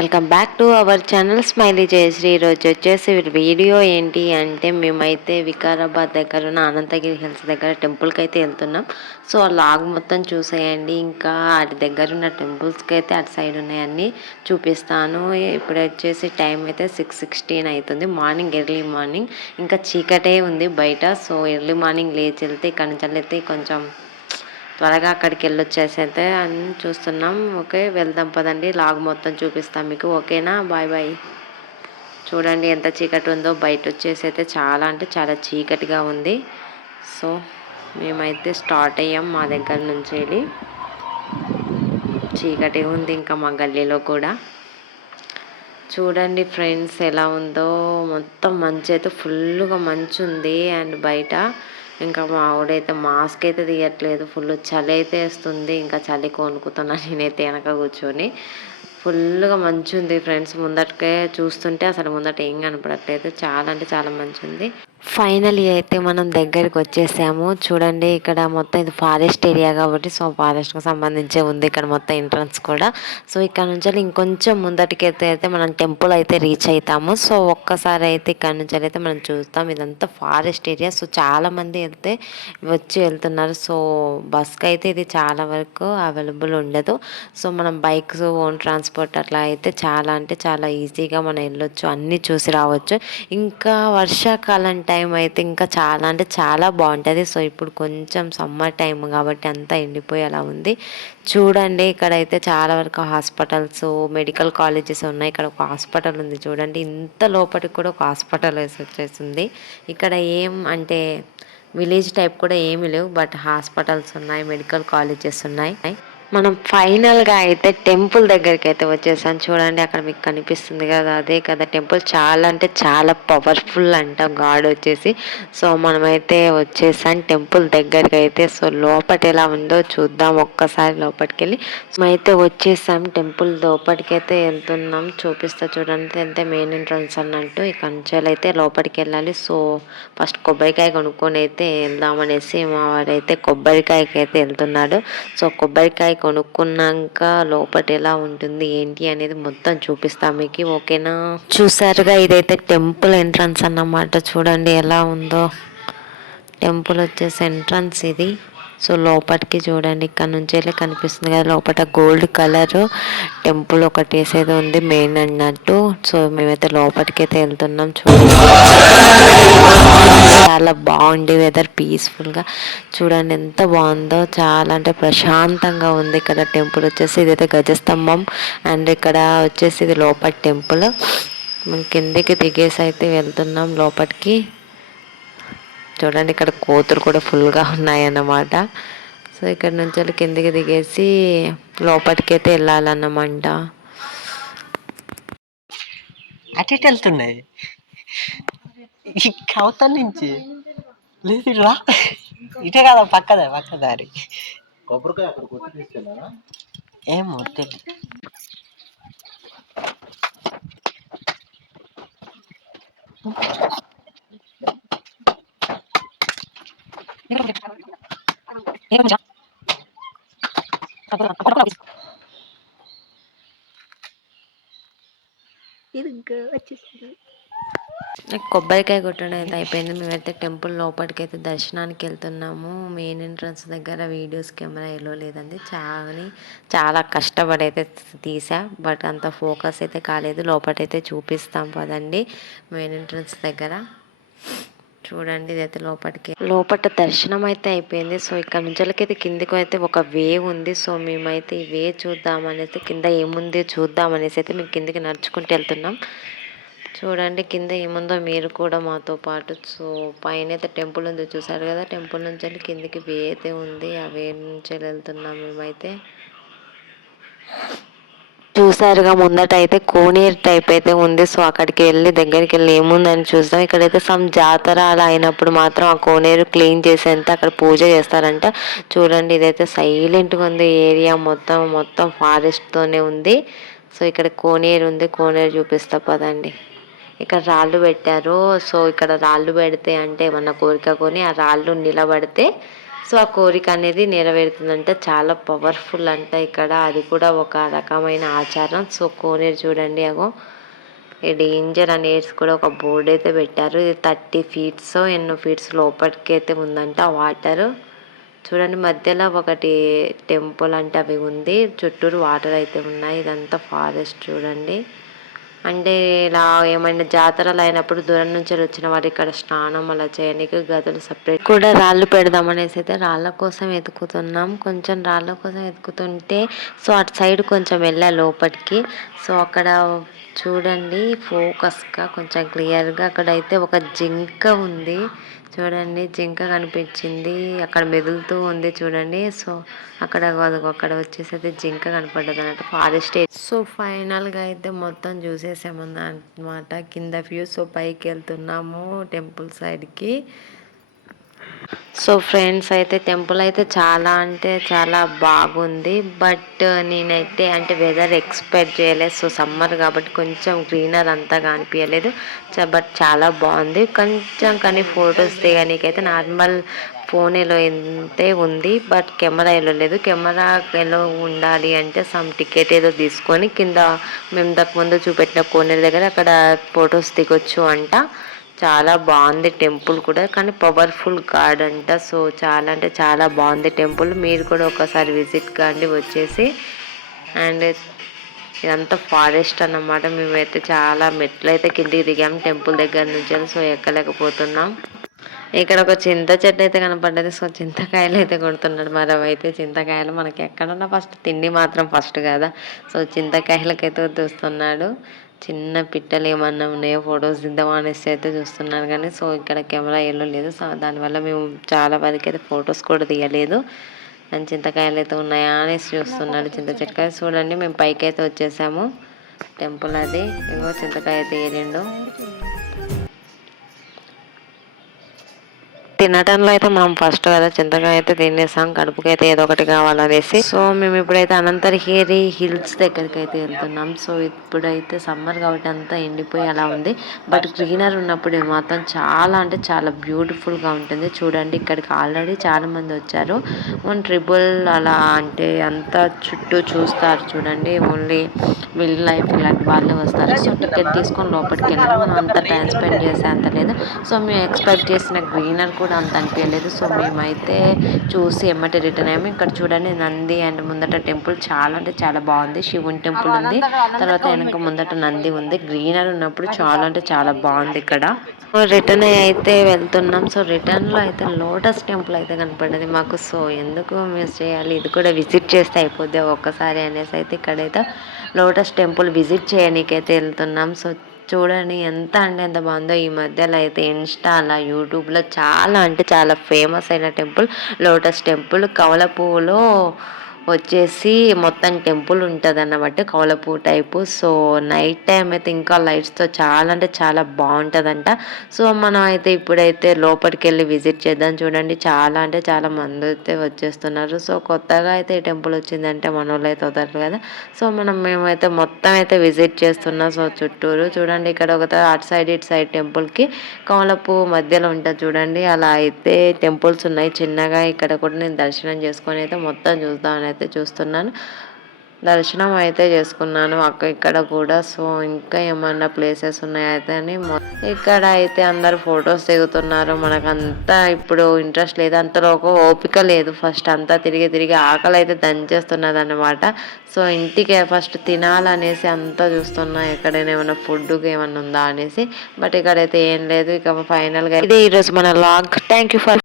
Welcome back to our channel smiley Jayashree. ఈరోజు వచ్చేసి video ఏంటి అంటే మేమైతే వికారాబాద్ దగ్గర ఉన్న అనంతగిరి హిల్స్ దగ్గర టెంపుల్కి అయితే వెళ్తున్నాం. సో ఆ లాగ్ మొత్తం చూసేయండి. ఇంకా అటు దగ్గర ఉన్న టెంపుల్స్కి అయితే అటు సైడ్ ఉన్నాయన్నీ చూపిస్తాను. ఇప్పుడు వచ్చేసి టైం అయితే 6:16 అవుతుంది. Morning, early morning. ఇంకా చీకటే ఉంది బయట. సో ఎర్లీ మార్నింగ్ లేచి వెళ్తే ఇక్కడ నుంచి అయితే కొంచెం త్వరగా అక్కడికి వెళ్ళొచ్చేసి అయితే అని చూస్తున్నాం. ఓకే, వెళ్దాం పదండి. లాగ్ మొత్తం చూపిస్తాం మీకు. ఓకేనా, బాయ్ బాయ్. చూడండి ఎంత చీకటి ఉందో. బయట వచ్చేసి అయితే చాలా అంటే చాలా చీకటిగా ఉంది. సో మేమైతే స్టార్ట్ అయ్యాం మా దగ్గర నుంచి వెళ్ళి. చీకటి ఉంది ఇంకా మా గల్లీలో కూడా. చూడండి ఫ్రెండ్స్ ఎలా ఉందో. మొత్తం మంచు అయితే ఫుల్గా మంచు ఉంది. అండ్ బయట ఇంకా మా ఆవిడైతే మాస్క్ అయితే తీయట్లేదు. ఫుల్ చలి అయితే వేస్తుంది. ఇంకా చలి కొనుక్కుతున్నాను నేనైతే వెనక కూర్చొని. ఫుల్గా మంచు ఉంది ఫ్రెండ్స్. ముందటకే చూస్తుంటే అసలు ముందట ఏం కనపడట్లేదు. చాలా అంటే చాలా మంచి ఉంది. ఫైనలీ అయితే మనం దగ్గరికి వచ్చేసాము. చూడండి ఇక్కడ మొత్తం ఇది ఫారెస్ట్ ఏరియా కాబట్టి సో ఫారెస్ట్కి సంబంధించే ఉంది ఇక్కడ మొత్తం ఎంట్రన్స్ కూడా. సో ఇక్కడ నుంచి ఇంకొంచెం ముందటికి అయితే మనం టెంపుల్ అయితే రీచ్ అవుతాము. సో ఒక్కసారి అయితే ఇక్కడ నుంచి అయితే మనం చూస్తాం. ఇదంతా ఫారెస్ట్ ఏరియా. సో చాలామంది వెళ్తున్నారు. సో బస్కి అయితే ఇది చాలా వరకు అవైలబుల్ ఉండదు. సో మనం బైక్స్, ఓన్ ట్రాన్స్పోర్ట్ అట్లా అయితే చాలా అంటే చాలా ఈజీగా మనం వెళ్ళొచ్చు, అన్నీ చూసి రావచ్చు. ఇంకా వర్షాకాలం టైం అయితే ఇంకా చాలా అంటే చాలా బాగుంటుంది. సో ఇప్పుడు కొంచెం సమ్మర్ టైం కాబట్టి అంతా ఎండిపోయి అలా ఉంది. చూడండి ఇక్కడైతే చాలా వరకు హాస్పిటల్స్, మెడికల్ కాలేజెస్ ఉన్నాయి. ఇక్కడ ఒక హాస్పిటల్ ఉంది చూడండి. ఇంత లోపలికి కూడా ఒక హాస్పిటల్ వచ్చేసింది. ఇక్కడ ఏం అంటే విలేజ్ టైప్ కూడా ఏమీ లేవు, బట్ హాస్పిటల్స్ ఉన్నాయి, మెడికల్ కాలేజెస్ ఉన్నాయి. మనం ఫైనల్గా అయితే టెంపుల్ దగ్గరికి అయితే వచ్చేసాం. చూడండి అక్కడ మీకు కనిపిస్తుంది కదా, అదే కదా టెంపుల్. చాలా అంటే చాలా పవర్ఫుల్ అంట గాడ్ వచ్చేసి. సో మనమైతే వచ్చేసాం టెంపుల్ దగ్గరికి అయితే. సో లోపల ఎలా ఉందో చూద్దాం ఒక్కసారి లోపలికి వెళ్ళి. అయితే వచ్చేసాం టెంపుల్ లోపలికి అయితే వెళ్తున్నాం. చూపిస్తా చూడండి. అంతే మెయిన్ ఎంట్రన్స్ అన్నట్టు. ఇక్కడ నుంచి అయితే లోపలికి వెళ్ళాలి. సో ఫస్ట్ కొబ్బరికాయ కొనుక్కొని అయితే వెళ్దామనేసి మా వారైతే కొబ్బరికాయకి అయితే వెళ్తున్నాడు. సో కొబ్బరికాయ కొనుక్కున్నాక లోపల ఎలా ఉంటుంది ఏంటి అనేది మొత్తం చూపిస్తాం మీకు. ఓకేనా, చూసారుగా ఇదైతే టెంపుల్ ఎంట్రన్స్ అన్నమాట. చూడండి ఎలా ఉందో. టెంపుల్ వచ్చేసి ఎంట్రన్స్ ఇది. సో లోపలికి చూడండి ఇక్కడ నుంచి వెళ్ళి కనిపిస్తుంది కదా, లోపల గోల్డ్ కలర్ టెంపుల్ ఒకటి వేసేది ఉంది మెయిన్ అన్నట్టు. సో మేమైతే లోపలికి అయితే వెళ్తున్నాం. చూడండి చాలా బాగుంది వెదర్, పీస్ఫుల్గా. చూడండి ఎంత బాగుందో. చాలా అంటే ప్రశాంతంగా ఉంది ఇక్కడ టెంపుల్ వచ్చేసి. ఇదైతే గజస్తంభం. అండ్ ఇక్కడ వచ్చేసి ఇది లోపల టెంపుల్. మేము కిందికి దిగేసి అయితే వెళ్తున్నాం లోపలికి. చూడండి ఇక్కడ కోతులు కూడా ఫుల్గా ఉన్నాయన్నమాట. సో ఇక్కడ నుంచి వెళ్ళి కిందికి దిగేసి లోపలికి అయితే వెళ్ళాలన్నమాట. అటు ఇటు వెళ్తున్నాయి కవత నుంచి. లేదు రా, ఇటే కదా పక్క దారి. కొబ్బరికాయ అక్కడ కొట్టి తీసుకెళ్ళారా? ఏమో తెలియదు. కొబ్బరికాయ కొట్టడం అయితే అయిపోయింది. మేమైతే టెంపుల్ లోపలికి అయితే దర్శనానికి వెళ్తున్నాము. మెయిన్ ఎంట్రన్స్ దగ్గర వీడియోస్ కెమెరా ఎలో లేదండి. చాలా కష్టపడి అయితే తీసా, బట్ అంత ఫోకస్ అయితే కాలేదు. లోపలైతే చూపిస్తాం పదండి. మెయిన్ ఎంట్రన్స్ దగ్గర చూడండి. ఇదైతే లోపల దర్శనం అయితే అయిపోయింది. సో ఇక్కడ నుంచి అయితే కిందికి అయితే ఒక వే ఉంది. సో మేమైతే ఈ వే చూద్దామనేసి, కింద ఏముంది చూద్దామనేసి అయితే మేము కిందికి నడుచుకుంటూ వెళ్తున్నాం. చూడండి కింద ఏముందో మీరు కూడా మాతో పాటు. సో పైన అయితే టెంపుల్ ఉంది చూసారు కదా, టెంపుల్ నుంచి వెళ్ళి కిందికి వే అయితే ఉంది. ఆ వే నుంచి వెళ్తున్నాం మేమైతే. చూసారుగా ముందట అయితే కోనేరు టైప్ అయితే ఉంది. సో అక్కడికి వెళ్ళి దగ్గరికి వెళ్ళి ఏముందని చూస్తాం. ఇక్కడైతే సమ్ జాతర అలా అయినప్పుడు మాత్రం ఆ కోనేరు క్లీన్ చేసేంత అక్కడ పూజ చేస్తారంట. చూడండి ఇదైతే సైలెంట్గా ఉంది ఏరియా మొత్తం ఫారెస్ట్తోనే ఉంది. సో ఇక్కడ కోనేరు ఉంది, కోనేరు చూపిస్తా పదండి. ఇక్కడ రాళ్ళు పెట్టారు. సో ఇక్కడ రాళ్ళు పెడితే అంటే ఏమన్నా కోరిక కొని ఆ రాళ్ళు నిలబడితే సో ఆ కోరిక అనేది నెరవేరుతుందంట. చాలా పవర్ఫుల్ అంట ఇక్కడ, అది కూడా ఒక రకమైన ఆచారం. సో కోనేరు చూడండి, అగో ఈ డేంజర్ అనేసి కూడా ఒక బోర్డు అయితే పెట్టారు. ఇది 30 ఫీట్స్ ఎన్నో ఫీట్స్ లోపలికి అయితే ఉందంట వాటర్. చూడండి మధ్యలో ఒకటి టెంపుల్ అంటే అవి ఉంది, చుట్టూరు వాటర్ అయితే ఉన్నాయి. ఇదంతా ఫారెస్ట్ చూడండి. అంటే ఇలా ఏమైనా జాతరలు అయినప్పుడు దూరం నుంచి వచ్చిన వారు ఇక్కడ స్నానం అలా చేయడానికి గదులు సపరేట్ కూడా రాళ్ళు పెడదామనేసి అయితే రాళ్ళ కోసం వెతుకుతున్నాం. కొంచెం రాళ్ళ కోసం వెతుకుతుంటే సో అటు సైడ్ కొంచెం వెళ్ళా లోపలికి. సో అక్కడ చూడండి ఫోకస్గా కొంచెం క్లియర్గా అక్కడైతే ఒక జింక ఉంది చూడండి. జింక కనిపించింది అక్కడ మెదులుతూ ఉంది చూడండి. సో అక్కడ వచ్చేసి అయితే జింక కనపడ్డది అన్నట్టు ఫారెస్ట్. సో ఫైనల్గా అయితే మొత్తం చూసేసామన్నమాట కింద వ్యూ. సో పైకి వెళ్తున్నాము టెంపుల్ సైడ్కి. సో ఫ్రెండ్స్ అయితే టెంపుల్ అయితే చాలా అంటే చాలా బాగుంది. బట్ నేనైతే అంటే వెదర్ ఎక్స్పెక్ట్ చేయలేదు. సో సమ్మర్ కాబట్టి కొంచెం గ్రీనర్ అంతా కనిపించలేదు. బట్ చాలా బాగుంది కొంచెం. కానీ ఫొటోస్ దిగడానికైతే నార్మల్ ఫోన్ ఎలా అయితే ఉంది, బట్ కెమెరా ఎలా లేదు. కెమెరా ఎలా ఉండాలి అంటే సమ్ టికెట్ ఏదో తీసుకొని కింద మేము ముందు చూపెట్టిన కోనేరు దగ్గర అక్కడ ఫొటోస్ దిగొచ్చు అంట. చాలా బాగుంది టెంపుల్ కూడా, కానీ పవర్ఫుల్ గాడ్ అంట. సో చాలా అంటే చాలా బాగుంది టెంపుల్. మీరు కూడా ఒకసారి విజిట్ కాండి వచ్చేసి. అండ్ ఇదంతా ఫారెస్ట్ అన్నమాట. మేమైతే చాలా మెట్లు అయితే కిందికి దిగాం టెంపుల్ దగ్గర నుంచి. సో ఎక్కలేకపోతున్నాం. ఇక్కడ ఒక చింత చెట్టు అయితే కనపడ్డది. సో చింతకాయలు అయితే కొడుతున్నాడు మరవైతే. చింతకాయలు మనకి ఎక్కడున్నా ఫస్ట్ తిండి మాత్రం ఫస్ట్ కదా. సో చింతకాయలకైతే చూస్తున్నాడు. చిన్న పిట్టలు ఏమన్నా ఉన్నాయో ఫొటోస్ దిద్దామా అనేసి అయితే చూస్తున్నారు. కానీ సో ఇక్కడ కెమెరా ఎల్లో లేదు. సో దానివల్ల మేము చాలా వరకు అయితే ఫొటోస్ కూడా తీయలేదు. అండ్ చింతకాయలు అయితే ఉన్నాయా అనేసి చూస్తున్నాడు. చింత చెట్టుకాయ చూడండి. మేము పైకి అయితే వచ్చేసాము టెంపుల్ అది. ఇంకో చింతకాయ అయితే వేయండు. తినటంలో అయితే మనం ఫస్ట్ కదా చింతకాయ అయితే తినేసాం. కడుపుకి అయితే ఏదో ఒకటి కావాలనేసి. సో మేము ఇప్పుడైతే అనంతగిరి హిల్స్ దగ్గరికి అయితే వెళ్తున్నాం. సో ఇప్పుడైతే సమ్మర్ కాబట్టి అంతా ఎండిపోయి అలా ఉంది. బట్ గ్రీనర్ ఉన్నప్పుడు మాత్రం చాలా అంటే చాలా బ్యూటిఫుల్గా ఉంటుంది. చూడండి ఇక్కడికి ఆల్రెడీ చాలా మంది వచ్చారు. 1 ట్రిపుల్ అలా అంటే అంతా చుట్టూ చూస్తారు చూడండి. ఓన్లీ విల్ లైఫ్ ఇలాంటి వాళ్ళే వస్తారు. సో టికెట్ తీసుకొని లోపలికి వెళ్ళాలి. మనం అంత టైం స్పెండ్ చేసే అంత లేదు. సో మేము ఎక్స్పెక్ట్ చేసిన గ్రీనర్ కూడా అంత అనిపించలేదు. సో మేమైతే చూసి ఎమ్మటి రిటర్న్ అయ్యాము. ఇక్కడ చూడండి నంది అండ్ ముందట టెంపుల్ చాలా అంటే చాలా బాగుంది. శివుని టెంపుల్ ఉంది, తర్వాత వెనక ముందట నంది ఉంది. గ్రీనర్ ఉన్నప్పుడు చాలా అంటే చాలా బాగుంది ఇక్కడ. రిటర్న్ అయితే వెళ్తున్నాం. సో రిటర్న్లో అయితే లోటస్ టెంపుల్ అయితే కనపడ్డది మాకు. సో ఎందుకు మిస్ చేయాలి, ఇది కూడా విజిట్ చేస్తే అయిపోద్ది ఒక్కసారి అనేసి అయితే ఇక్కడైతే లోటస్ టెంపుల్ విజిట్ చేయడానికైతే వెళ్తున్నాం. సో చూడండి ఎంత అంటే ఎంత బాగుందో. ఈ మధ్యలో అయితే ఇన్స్టాలో యూట్యూబ్లో చాలా అంటే చాలా ఫేమస్ అయిన టెంపుల్ లోటస్ టెంపుల్. కమల పువ్వులో వచ్చేసి మొత్తం టెంపుల్ ఉంటుంది అన్నమాట, కమల పువ్వు టైపు. సో నైట్ టైం అయితే ఇంకా లైట్స్తో చాలా అంటే చాలా బాగుంటుందంట. సో మనం అయితే ఇప్పుడైతే లోపలికి వెళ్ళి విజిట్ చేద్దాం. చూడండి చాలా అంటే చాలా మంది అయితే వచ్చేస్తున్నారు. సో కొత్తగా అయితే ఈ టెంపుల్ వచ్చిందంటే మన వాళ్ళు అయితే వదలరు కదా. సో మేమైతే మొత్తం అయితే విజిట్ చేస్తున్నాం. సో చుట్టూరు చూడండి ఇక్కడ ఒక అటు సైడ్ ఇటు సైడ్ టెంపుల్కి కమల పువ్వు మధ్యలో ఉంటుంది చూడండి. అలా అయితే టెంపుల్స్ ఉన్నాయి చిన్నగా. ఇక్కడ కూడా నేను దర్శనం చేసుకొని అయితే మొత్తం చూద్దామని అయితే చూస్తున్నాను. దర్శనం అయితే చేసుకున్నాను ఇక్కడ కూడా. సో ఇంకా ఏమన్నా ప్లేసెస్ ఉన్నాయైతే అని ఇక్కడ అయితే అందరు ఫొటోస్ దిగుతున్నారు. మనకంతా ఇప్పుడు ఇంట్రెస్ట్ లేదు, అంతలో ఒక ఓపిక లేదు. ఫస్ట్ అంతా తిరిగి తిరిగి ఆకలి అయితే దంచేస్తున్నది అన్నమాట. సో ఇంటికి ఫస్ట్ తినాలనేసి అంతా చూస్తున్నా ఎక్కడైనా ఏమైనా ఫుడ్కి ఏమన్నా ఉందా అనేసి. బట్ ఇక్కడైతే ఏం లేదు. ఇక ఫైనల్గా ఇదే ఈరోజు మన వ్లాగ్. Thank you for